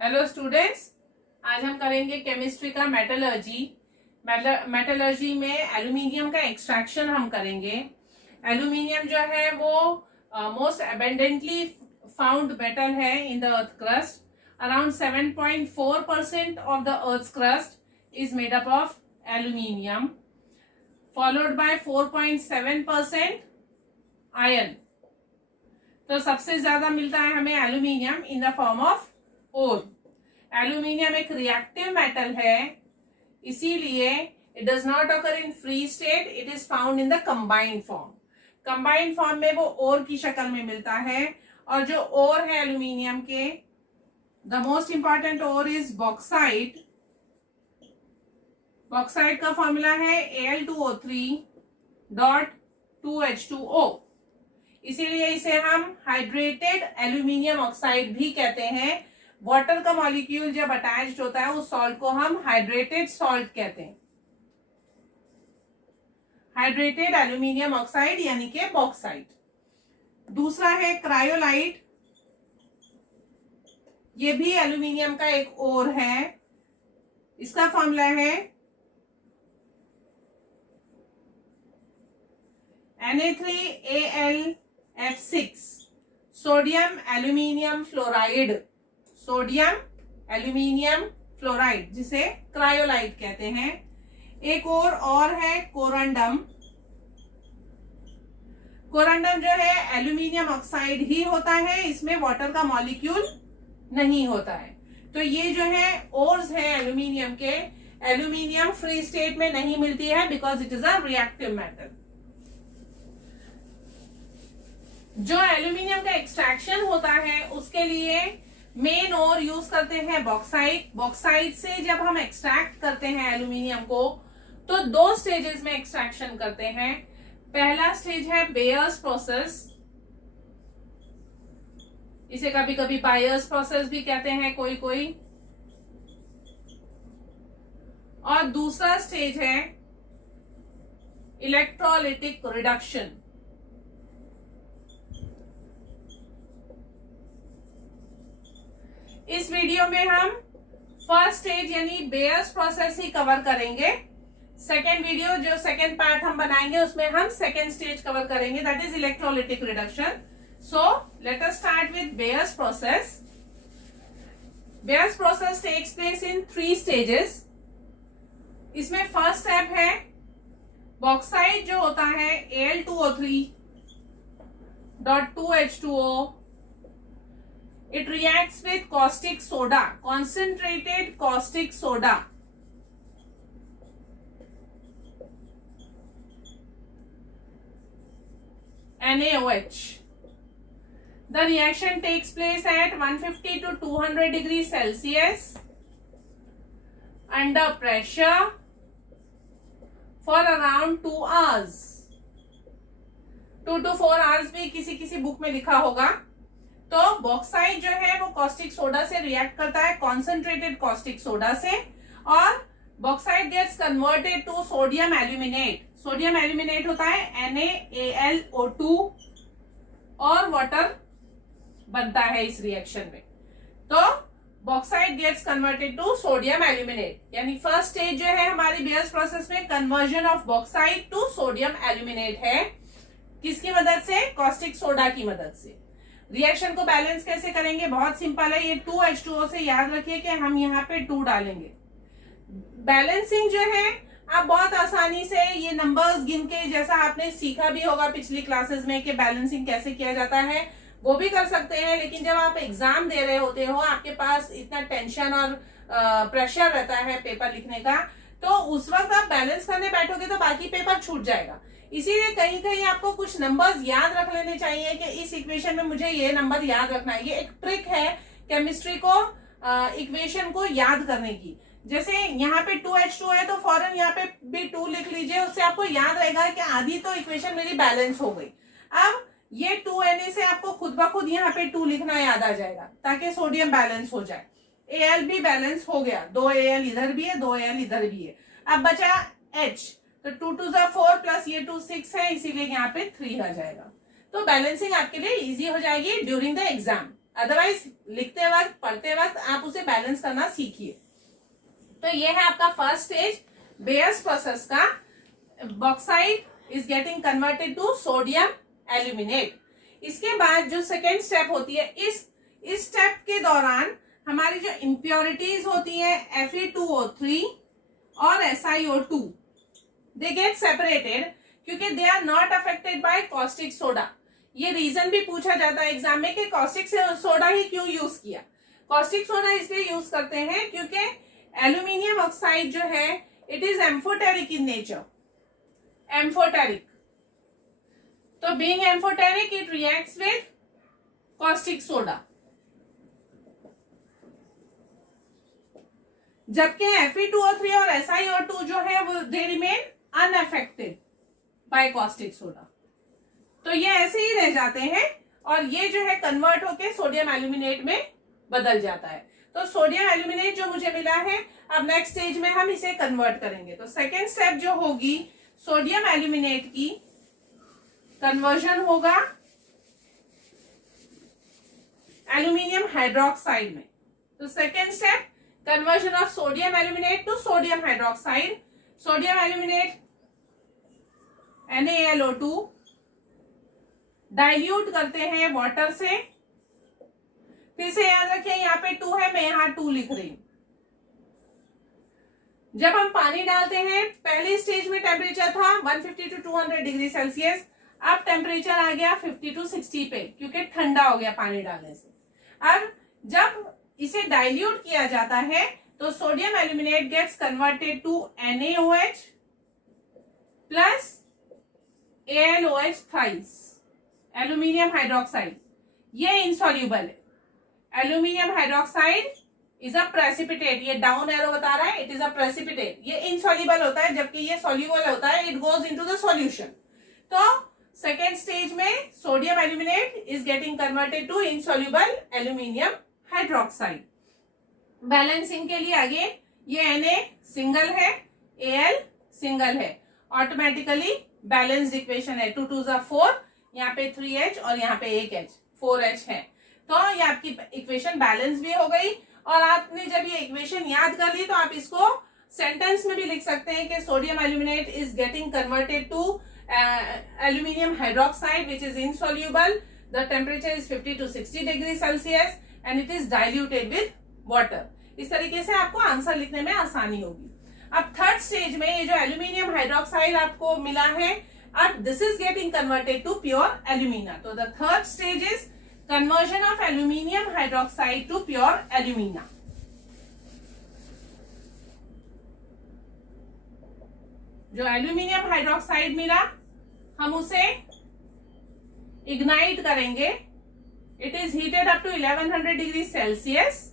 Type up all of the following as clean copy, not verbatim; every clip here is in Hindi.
हेलो स्टूडेंट्स, आज हम करेंगे केमिस्ट्री का मेटलर्जी। मेटलर्जी में एल्यूमिनियम का एक्सट्रैक्शन हम करेंगे। एल्यूमिनियम जो है वो मोस्ट अबेंडेंटली फाउंड मेटल है in the earth crust. Around 7.4% of the earth crust is made up of aluminium, followed by 4.7% iron. तो सबसे ज्यादा मिलता है हमें aluminium in the form of ore. Aluminium एक रिएक्टिव मेटल है, इसीलिए it does not occur in free state, it is found in the combined form. Combined form में वो ओर की शक्ल में मिलता है। और जो ओर है एल्यूमिनियम के, the most important ore is bauxite. Bauxite का फॉर्मूला है Al2O3.2H2O। इसीलिए इसे हम हाइड्रेटेड एल्यूमिनियम ऑक्साइड भी कहते हैं। वाटर का मॉलिक्यूल जब अटैच्ड होता है उस सॉल्ट को हम हाइड्रेटेड सॉल्ट कहते हैं, हाइड्रेटेड एल्यूमिनियम ऑक्साइड यानी कि बॉक्साइट। दूसरा है क्रायोलाइट, ये भी एल्यूमिनियम का एक ओर है। इसका फॉर्मूला है Na3Al(F6), sodium aluminium fluoride. Sodium aluminium fluoride जिसे क्रायोलाइट कहते हैं। एक और है कोरंडम। कोरंडम जो है एल्यूमिनियम ऑक्साइड ही होता है, इसमें वाटर का मॉलिक्यूल नहीं होता है। तो ये जो है ओर्स है एल्यूमिनियम के, एल्यूमिनियम फ्री स्टेट में नहीं मिलती है because it is a reactive metal. जो एल्यूमिनियम का एक्सट्रैक्शन होता है उसके लिए मेन ओर यूज करते हैं बॉक्साइट। बॉक्साइट से जब हम एक्सट्रैक्ट करते हैं एल्यूमिनियम को तो दो स्टेजेस में एक्सट्रैक्शन करते हैं। पहला स्टेज है बेयर्स प्रोसेस, इसे कभी कभी बायर्स प्रोसेस भी कहते हैं कोई। और दूसरा स्टेज है इलेक्ट्रोलिटिक रिडक्शन। इस वीडियो में हम फर्स्ट स्टेज यानी बेयर्स प्रोसेस ही कवर करेंगे। सेकेंड वीडियो जो सेकेंड पार्ट हम बनाएंगे उसमें हम सेकेंड स्टेज कवर करेंगे, that is electrolytic reduction. So let us start with Bayer's process. Bayer's process takes place in 3 stages. इसमें फर्स्ट स्टेप है बॉक्साइट जो होता है Al2O3.2H2O, it reacts with caustic soda, concentrated caustic soda, NaOH. The reaction takes place at 150 to 200 degrees Celsius under pressure for around 2 hours. 2 to 4 hours भी किसी किसी बुक में लिखा होगा। तो बॉक्साइट जो है वो कॉस्टिक सोडा से रिएक्ट करता है, कॉन्सेंट्रेटेड कॉस्टिक सोडा से, और bauxite gets converted to sodium aluminate. Sodium aluminate होता है NaAlO2 और वाटर बनता है इस रिएक्शन में। तो bauxite gets converted to sodium aluminate, यानी फर्स्ट स्टेज जो है हमारी बेयर्स प्रोसेस में conversion of bauxite to sodium aluminate है। किसकी मदद से? कॉस्टिक सोडा की मदद से। रिएक्शन को बैलेंस कैसे करेंगे? बहुत सिंपल है, ये 2H2O से याद रखिए कि हम यहाँ पे 2 डालेंगे। बैलेंसिंग जो है आप बहुत आसानी से ये नंबर्स गिन के, जैसा आपने सीखा भी होगा पिछली क्लासेस में कि बैलेंसिंग कैसे किया जाता है, वो भी कर सकते हैं। लेकिन जब आप एग्जाम दे रहे होते हो, आपके पास इतना टेंशन और प्रेशर रहता है पेपर लिखने का, तो उस वक्त आप बैलेंस करने बैठोगे तो बाकी पेपर छूट जाएगा। इसीलिए कहीं कहीं आपको कुछ नंबर्स याद रख लेने चाहिए कि इस इक्वेशन में मुझे ये नंबर याद रखना है। ये एक ट्रिक है केमिस्ट्री को इक्वेशन को याद करने की। जैसे यहाँ पे 2H2 है तो फौरन यहाँ पे भी 2 लिख लीजिए, उससे आपको याद रहेगा कि आधी तो इक्वेशन मेरी बैलेंस हो गई। अब ये 2Na से आपको खुद ब खुद यहाँ पे 2 लिखना याद आ जाएगा ताकि सोडियम बैलेंस हो जाए। Al भी बैलेंस हो गया, 2 Al इधर भी है, 2 Al इधर भी है। अब बचा H, तो 2 2 4 प्लस ये 2 6 है, इसीलिए यहाँ पे 3 आ जाएगा। तो बैलेंसिंग आपके लिए इजी हो जाएगी ड्यूरिंग द एग्जाम। अदरवाइज लिखते वक्त पढ़ते वक्त आप उसे बैलेंस करना सीखिए। तो ये है आपका फर्स्ट स्टेज बेयर्स प्रोसेस का। Bauxite is getting converted to sodium aluminate. इसके बाद जो सेकेंड स्टेप होती है, इस स्टेप के दौरान हमारी जो इम्प्योरिटीज होती है Fe2O3 और SiO2 दे गेट सेपरेटेड क्योंकि they are not affected by caustic soda. ये रीजन भी पूछा जाता है एग्जाम में कि कॉस्टिक सोडा ही क्यों यूज किया। कॉस्टिक सोडा इसलिए यूज करते हैं क्योंकि एल्यूमिनियम ऑक्साइड जो है it is amphoteric in nature. Amphoteric, तो being amphoteric it reacts with caustic soda, जबकि Fe2O3 और SiO2 जो है वो they remain unaffected by caustic soda. तो ये ऐसे ही रह जाते हैं और ये जो है कन्वर्ट होके सोडियम एल्यूमिनेट में बदल जाता है। तो सोडियम एल्यूमिनेट जो मुझे मिला है, अब नेक्स्ट स्टेज में हम इसे कन्वर्ट करेंगे। तो सेकेंड स्टेप जो होगी सोडियम एल्यूमिनेट की कन्वर्जन होगा एल्यूमिनियम हाइड्रोक्साइड में। तो second step conversion of sodium aluminate to sodium hydroxide. Sodium aluminate NaLO2 dilute करते हैं वाटर से। फिर से याद रखिए यहाँ पे 2 है, मैं यहाँ 2 लिख रही हूं। जब हम पानी डालते हैं पहले स्टेज में टेम्परेचर था 150 to 200 डिग्री सेल्सियस, अब टेम्परेचर आ गया 50 to 60 पे क्योंकि ठंडा हो गया पानी डालने से। अब जब इसे डाइल्यूट किया जाता है तो sodium aluminate gets converted to NaOH plus AlOH thrice, aluminium hydroxide. ये इनसॉल्यूबल है। Aluminium hydroxide is a precipitate, ये डाउन एरो बता रहा है, इट इज अ प्रेसिपिटेट। ये इनसॉल्यूबल होता है जबकि ये सॉल्यूबल होता है, it goes into the solution. तो सेकेंड स्टेज में sodium aluminate is getting converted to insoluble aluminium hydroxide. Balancing के लिए आगे ये Na सिंगल है, Al सिंगल है, ऑटोमेटिकली बैलेंस्ड इक्वेशन है। 2 2s are 4, यहाँ पे 3H और यहाँ पे 1H, 4H है। तो ये आपकी इक्वेशन बैलेंस भी हो गई। और आपने जब ये इक्वेशन याद कर ली तो आप इसको सेंटेंस में भी लिख सकते हैं कि sodium aluminate is getting converted to aluminium hydroxide which is insoluble, the temperature is 50 to 60 degree Celsius and it is diluted with water. इस तरीके से आपको आंसर लिखने में आसानी होगी। अब थर्ड स्टेज में ये जो एल्यूमिनियम हाइड्रोक्साइड आपको मिला है, अब this is getting converted to pure alumina. तो the third stage is conversion of aluminium hydroxide to pure alumina. जो एल्यूमिनियम हाइड्रोक्साइड मिला हम उसे इग्नाइट करेंगे। It is heated up to 1100 degree Celsius.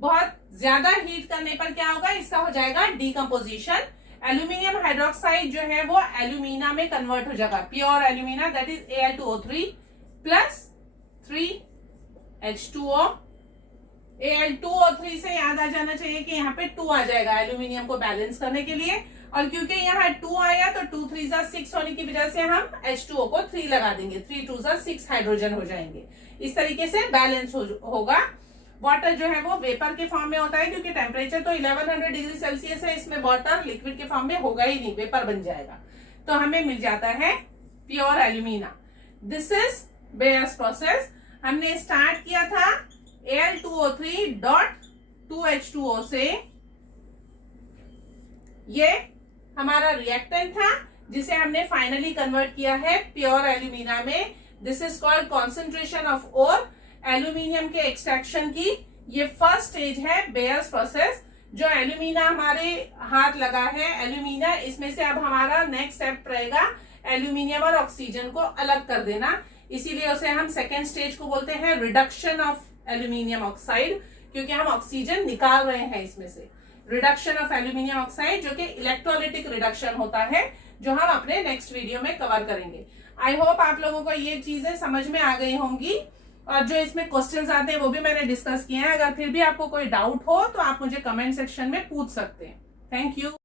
बहुत ज्यादा हीट करने पर क्या होगा, इसका हो जाएगा डीकम्पोजिशन। एल्यूमिनियम हाइड्रोक्साइड जो है वो एल्यूमिना में कन्वर्ट हो जाएगा, pure alumina, that is Al2O3 plus 3H2O। Al2O3 से याद आ जाना चाहिए कि यहाँ पे 2 आ जाएगा एल्यूमिनियम को बैलेंस करने के लिए, और क्योंकि यहाँ 2 आया तो 2 3s are 6 होने की वजह से हम H2O को 3 लगा देंगे, 3 2s are 6 हाइड्रोजन हो जाएंगे। इस तरीके से बैलेंस होगा। वाटर जो है वो वेपर के फॉर्म में होता है क्योंकि टेम्परेचर तो 1100 डिग्री सेल्सियस है, इसमें वाटर लिक्विड के फॉर्म में होगा ही नहीं, वेपर बन जाएगा। तो हमें मिल जाता है pure alumina. This is bears process. हमने स्टार्ट किया था Al2O3.2H2O से, ये हमारा रिएक्टेंट था जिसे हमने फाइनली कन्वर्ट किया है प्योर एल्यूमिना में। This is called concentration of ore. Aluminium के एक्सट्रैक्शन की ये फर्स्ट स्टेज है बेयर्स प्रोसेस। जो एल्यूमिना हमारे हाथ लगा है एल्यूमिना, इसमें से अब हमारा नेक्स्ट स्टेप रहेगा एल्यूमिनियम और ऑक्सीजन को अलग कर देना। इसीलिए उसे हम सेकेंड स्टेज को बोलते हैं रिडक्शन ऑफ एल्यूमिनियम ऑक्साइड, क्योंकि हम ऑक्सीजन निकाल रहे हैं इसमें से। रिडक्शन ऑफ एल्यूमिनियम ऑक्साइड जो कि इलेक्ट्रोलिटिक रिडक्शन होता है, जो हम अपने नेक्स्ट वीडियो में कवर करेंगे। आई होप आप लोगों को ये चीजें समझ में आ गई होंगी, और जो इसमें क्वेश्चंस आते हैं वो भी मैंने डिस्कस किए हैं। अगर फिर भी आपको कोई डाउट हो तो आप मुझे कमेंट सेक्शन में पूछ सकते हैं। Thank you.